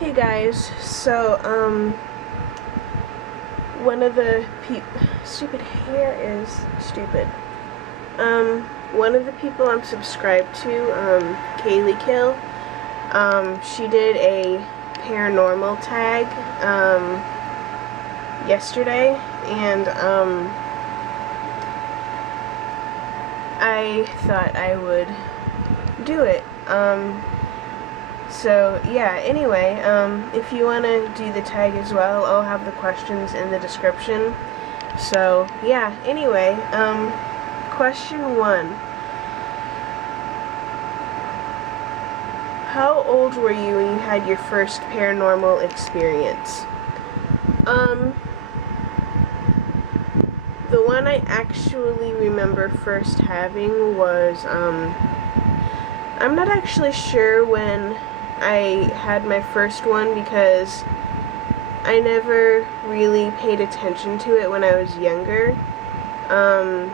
Hey guys, so, one of the stupid hair is stupid. One of the people I'm subscribed to, Kiva, she did a Paranormal Tag, yesterday, and, I thought I would do it, So, yeah, anyway, if you want to do the tag as well, I'll have the questions in the description. So, yeah, anyway, question 1. How old were you when you had your first paranormal experience? The one I actually remember first having was, I'm not actually sure when I had my first one because I never really paid attention to it when I was younger. And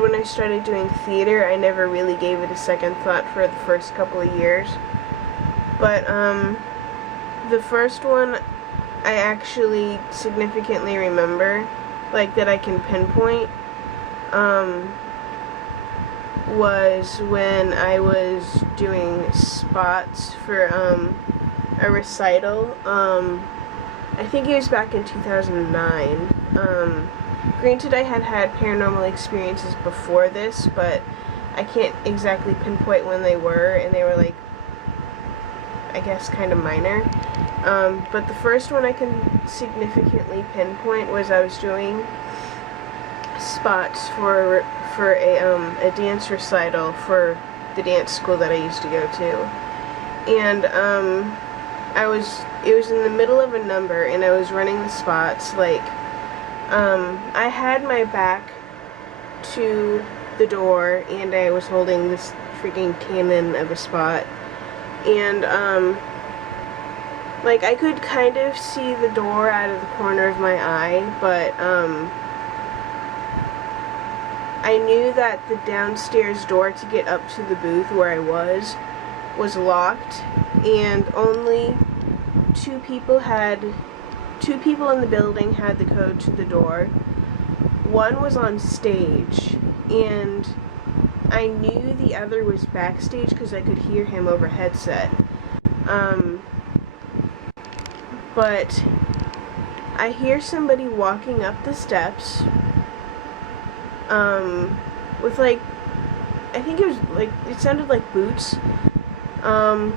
when I started doing theater, I never really gave it a second thought for the first couple of years. But the first one I actually significantly remember, like that I can pinpoint, was when I was doing spots for a recital. I think it was back in 2009. Granted, I had paranormal experiences before this, but I can't exactly pinpoint when they were, and they were, like, I guess kind of minor. But the first one I can significantly pinpoint was I was doing spots for a dance recital for the dance school that I used to go to, and it was in the middle of a number, and I was running the spots, like, I had my back to the door, and I was holding this freaking cannon of a spot, and like, I could kind of see the door out of the corner of my eye, but I knew that the downstairs door to get up to the booth where I was locked, and only two people in the building had the code to the door. One was on stage, and I knew the other was backstage because I could hear him over headset. But I hear somebody walking up the steps, with, like, I think it was, like, it sounded like boots, and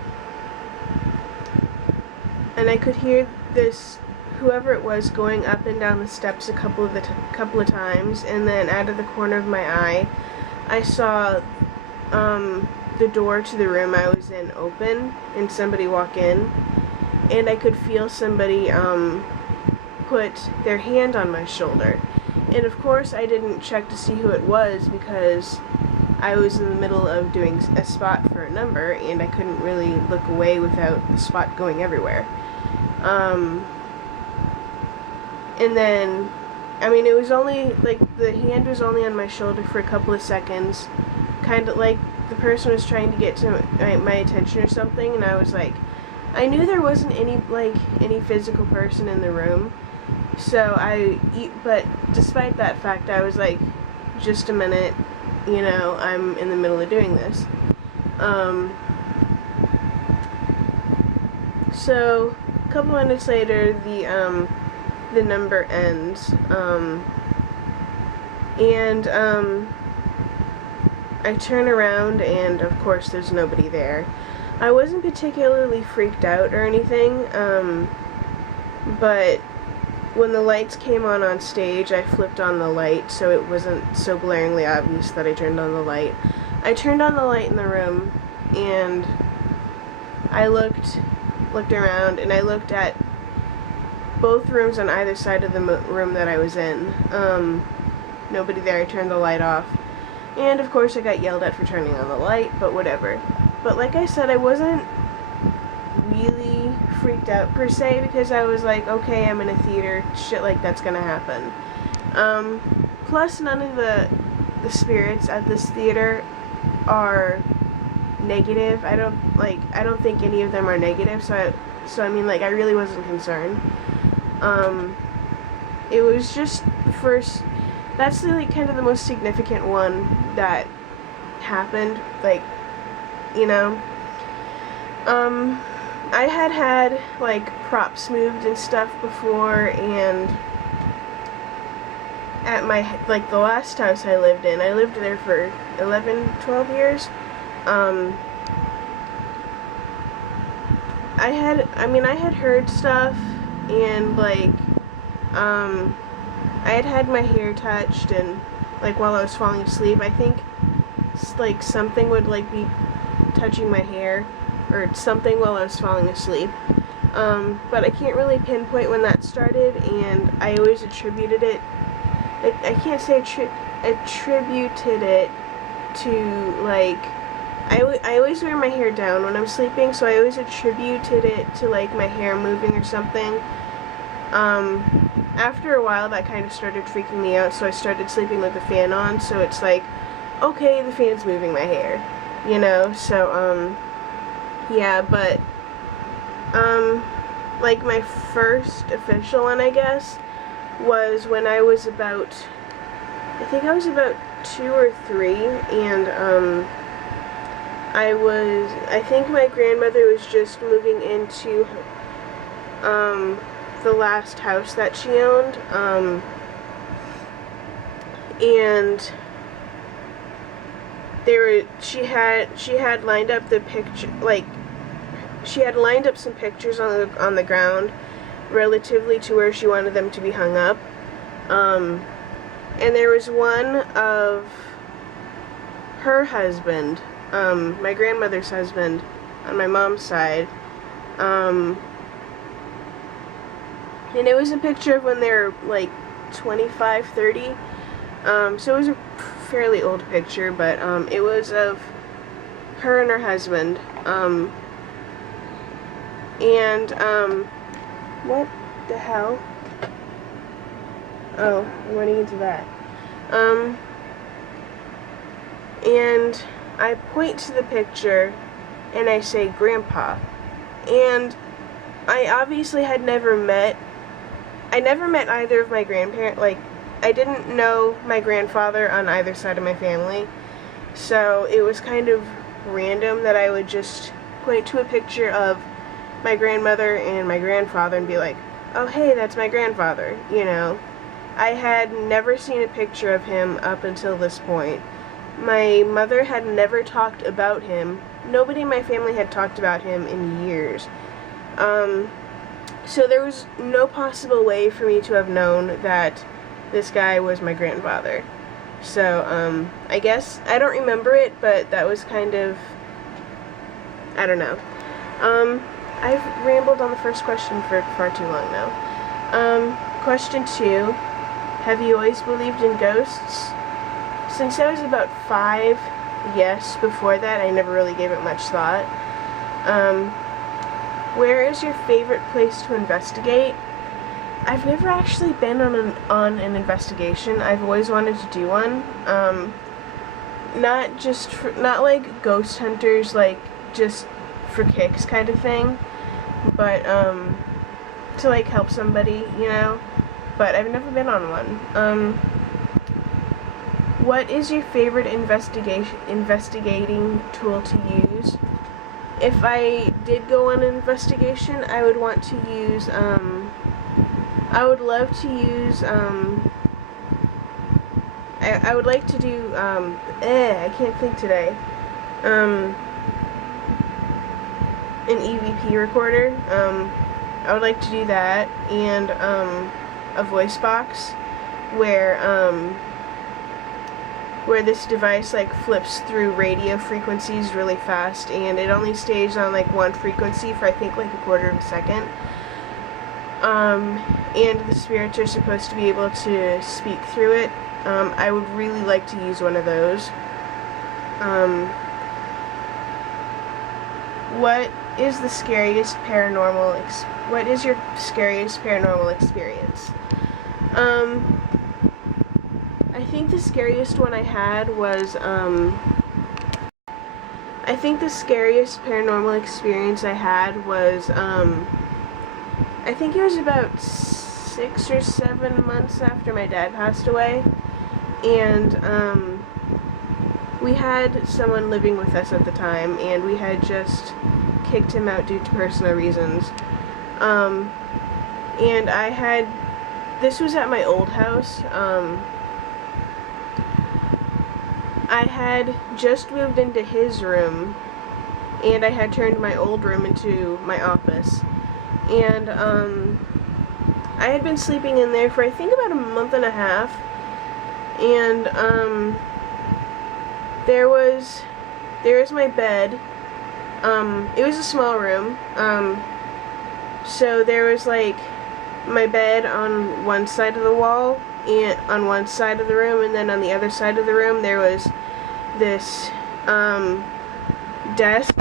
I could hear this, whoever it was, going up and down the steps a couple of times, and then out of the corner of my eye, I saw, the door to the room I was in open, and somebody walk in, and I could feel somebody, put their hand on my shoulder. And of course I didn't check to see who it was because I was in the middle of doing a spot for a number, and I couldn't really look away without the spot going everywhere. And then, I mean, it was only, like, the hand was only on my shoulder for a couple of seconds, kind of like the person was trying to get to my attention or something, and I was like, I knew there wasn't any physical person in the room. So but despite that fact, I was like, just a minute, you know, I'm in the middle of doing this. So a couple minutes later, the number ends, and I turn around, and of course there's nobody there. I wasn't particularly freaked out or anything, but when the lights came on stage, I flipped on the light so it wasn't so glaringly obvious that I turned on the light. I turned on the light in the room, and I looked around, and I looked at both rooms on either side of the room that I was in. Nobody there. I turned the light off, and of course I got yelled at for turning on the light, but whatever. But like I said, I wasn't really freaked out per se, because I was like, okay, I'm in a theater, shit like that's gonna happen. Plus, none of the spirits at this theater are negative. I don't think any of them are negative, so so I mean, like, I really wasn't concerned. It was just the first, that's the, like, kind of the most significant one that happened, like, you know. I had like props moved and stuff before, and at my, like, the last house I lived in, I lived there for 11-12 years. I had heard stuff, and like I had my hair touched, and like while I was falling asleep, I think like something would like be touching my hair or something while I was falling asleep. But I can't really pinpoint when that started, and I always attributed it, I can't say attributed it to, like, I always wear my hair down when I'm sleeping, so I always attributed it to, like, my hair moving or something. After a while, that kind of started freaking me out, so I started sleeping with the fan on, so it's like, okay, the fan's moving my hair, you know, so, yeah, but, like, my first official one, I guess, was when I was about, I think I was about 2 or 3, and, I think my grandmother was just moving into, the last house that she owned, and she had lined up the picture, like, she had lined up some pictures on the ground relatively to where she wanted them to be hung up, and there was one of her husband, my grandmother's husband, on my mom's side, and it was a picture of when they were like 25, 30, so it was a fairly old picture, but it was of her and her husband, and what the hell? Oh, I'm running into that. And I point to the picture and I say, Grandpa. And I obviously had never met either of my grandparents. Like, I didn't know my grandfather on either side of my family. So it was kind of random that I would just point to a picture of my grandmother and my grandfather and be like, oh, hey, that's my grandfather, you know. I had never seen a picture of him up until this point. My mother had never talked about him. Nobody in my family had talked about him in years. So there was no possible way for me to have known that this guy was my grandfather. So, I guess, I don't remember it, but that was kind of, I don't know. I've rambled on the first question for far too long now. Question 2, have you always believed in ghosts? Since I was about 5, yes. Before that, I never really gave it much thought. Where is your favorite place to investigate? I've never actually been on an investigation. I've always wanted to do one. Not like ghost hunters, like just for kicks kind of thing, but to like help somebody, you know. But I've never been on one. What is your favorite investigating tool to use? If I did go on an investigation, I would want to use, I would love to use, I would like to do, I can't think today, an EVP recorder. I would like to do that, and, a voice box where this device like flips through radio frequencies really fast, and it only stays on like one frequency for I think like a quarter of a second. And the spirits are supposed to be able to speak through it. I would really like to use one of those. What is your scariest paranormal experience? I think the scariest one I had was, I think the scariest paranormal experience I had was, I think it was about 6 or 7 months after my dad passed away, and we had someone living with us at the time, and we had just kicked him out due to personal reasons. And this was at my old house. I had just moved into his room, and I had turned my old room into my office. And I had been sleeping in there for I think about a month and a half, and there was my bed. It was a small room, so there was like my bed on one side of the wall, and on one side of the room, and then on the other side of the room there was this desk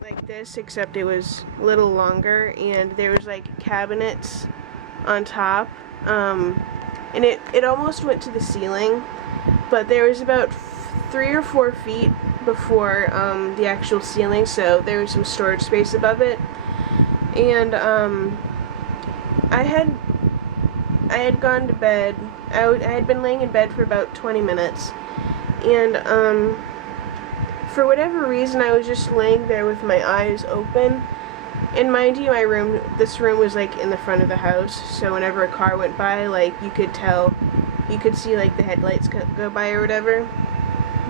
like this, except it was a little longer, and there was like cabinets on top, and it almost went to the ceiling, but there was about 3 or 4 feet before the actual ceiling, so there was some storage space above it. And I had gone to bed. I had been laying in bed for about 20 minutes, and for whatever reason I was just laying there with my eyes open. And mind you, this room was like in the front of the house, so whenever a car went by, like you could see like the headlights go by or whatever.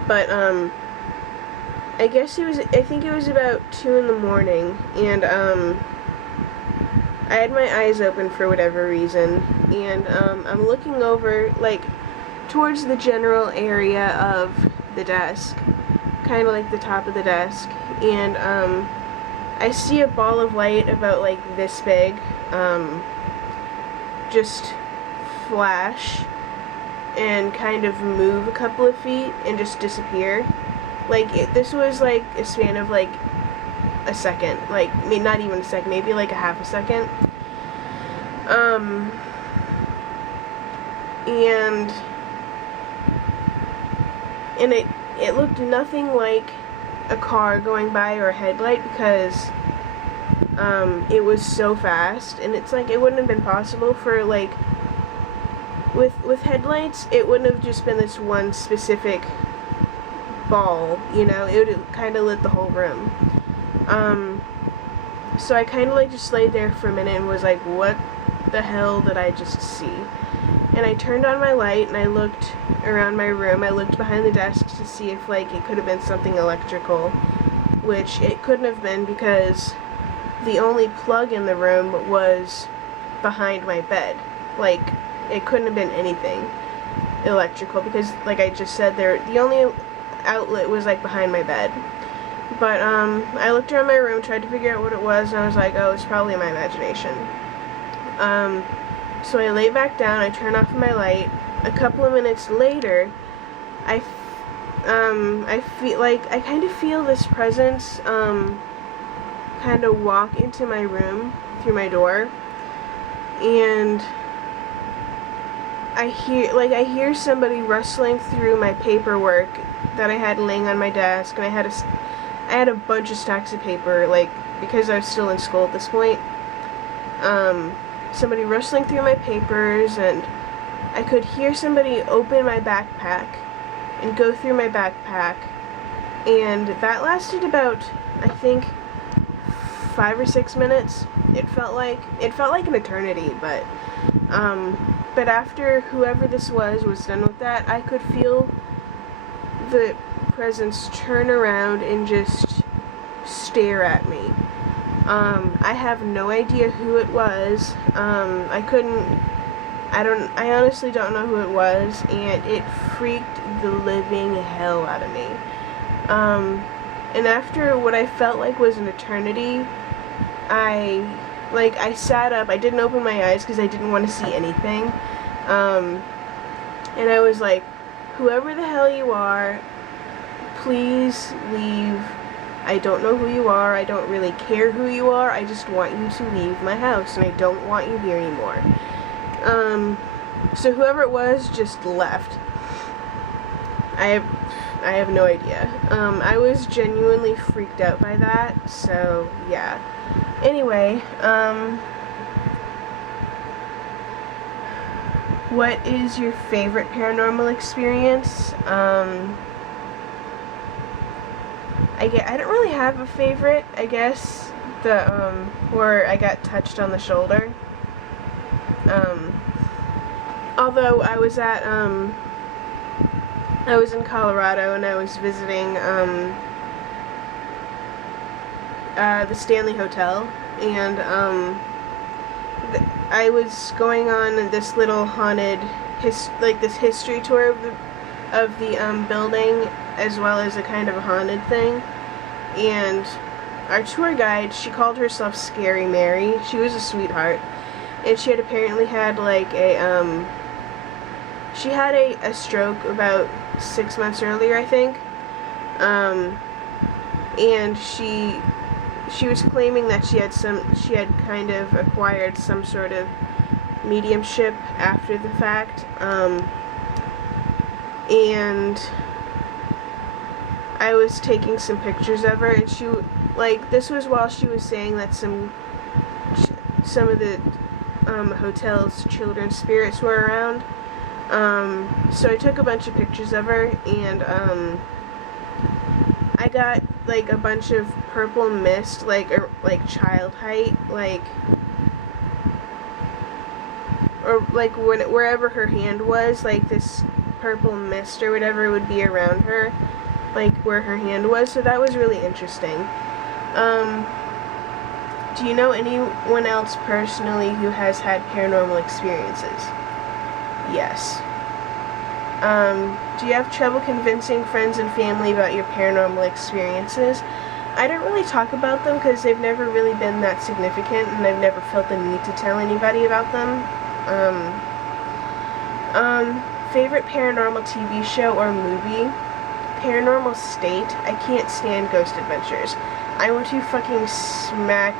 But I think it was about 2 in the morning, and I had my eyes open for whatever reason, and I'm looking over like towards the general area of the desk, kind of like the top of the desk, and I see a ball of light about like this big just flash and kind of move a couple of feet and just disappear. Like this was like a span of like a second, like not even a second, maybe like a half a second. And it looked nothing like a car going by or a headlight, because it was so fast, and it's like it wouldn't have been possible for like with headlights, it wouldn't have just been this one specific ball, you know, it would have kind of lit the whole room. So I kind of like just laid there for a minute and was like, what the hell did I just see? And I turned on my light and I looked around my room. I looked behind the desk to see if like it could have been something electrical, which it couldn't have been, because the only plug in the room was behind my bed. Like it couldn't have been anything electrical, because like I just said, the only outlet was like behind my bed. But I looked around my room, tried to figure out what it was, and I was like, oh, it's probably my imagination. So I lay back down, I turn off my light. A couple of minutes later, I feel like I kind of feel this presence kind of walk into my room through my door, and I hear somebody rustling through my paperwork that I had laying on my desk, and I had a bunch of stacks of paper, like, because I was still in school at this point. Somebody rustling through my papers, and I could hear somebody open my backpack and go through my backpack, and that lasted about, I think, 5 or 6 minutes. It felt like an eternity, but after whoever this was done with that, I could feel the presence turn around and just stare at me. I have no idea who it was. I honestly don't know who it was, and it freaked the living hell out of me. And after what I felt like was an eternity, I sat up. I didn't open my eyes because I didn't want to see anything. And I was like, whoever the hell you are, please leave. I don't know who you are. I don't really care who you are. I just want you to leave my house, and I don't want you here anymore. So whoever it was just left. I have no idea. I was genuinely freaked out by that, so yeah. Anyway, What is your favorite paranormal experience? I don't really have a favorite. I guess the where I got touched on the shoulder. Although I was in Colorado and I was visiting the Stanley Hotel, and I was going on this little haunted this history tour of the building, as well as a kind of a haunted thing. And our tour guide, she called herself Scary Mary. She was a sweetheart, and she had apparently had like a stroke about 6 months earlier, I think. And she was claiming that she had kind of acquired some sort of mediumship after the fact. And I was taking some pictures of her, and this was while she was saying that some of the hotel's children's spirits were around. So I took a bunch of pictures of her, and I got like a bunch of purple mist, like child height, wherever her hand was, like this purple mist or whatever would be around her, like where her hand was. So that was really interesting. Do you know anyone else personally who has had paranormal experiences? Yes. Do you have trouble convincing friends and family about your paranormal experiences? I don't really talk about them because they've never really been that significant, and I've never felt the need to tell anybody about them. Favorite paranormal TV show or movie? Paranormal State. I can't stand Ghost Adventures. I want to fucking smack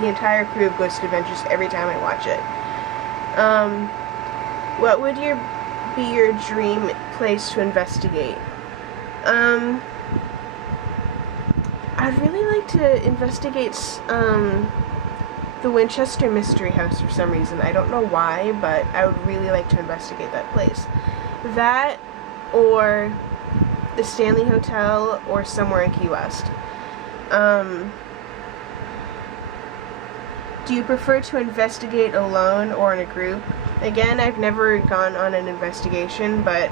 the entire crew of Ghost Adventures every time I watch it. What would be your dream place to investigate? I'd really like to investigate the Winchester Mystery House for some reason. I don't know why, but I would really like to investigate that place. That, or the Stanley Hotel, or somewhere in Key West. Do you prefer to investigate alone or in a group? Again, I've never gone on an investigation, but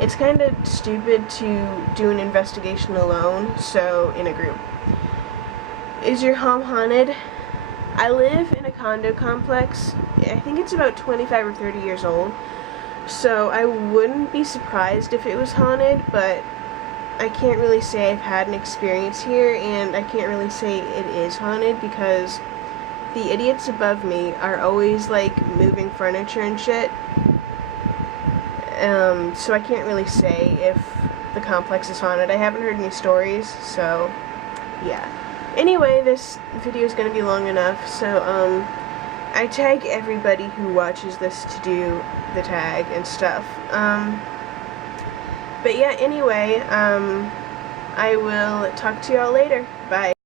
it's kind of stupid to do an investigation alone, so in a group. Is your home haunted? I live in a condo complex. I think it's about 25 or 30 years old, so I wouldn't be surprised if it was haunted, but I can't really say I've had an experience here, and I can't really say it is haunted because the idiots above me are always like moving furniture and shit. So I can't really say if the complex is haunted. I haven't heard any stories, so yeah. Anyway, this video is going to be long enough, so I tag everybody who watches this to do the tag and stuff. But yeah, anyway, I will talk to y'all later. Bye.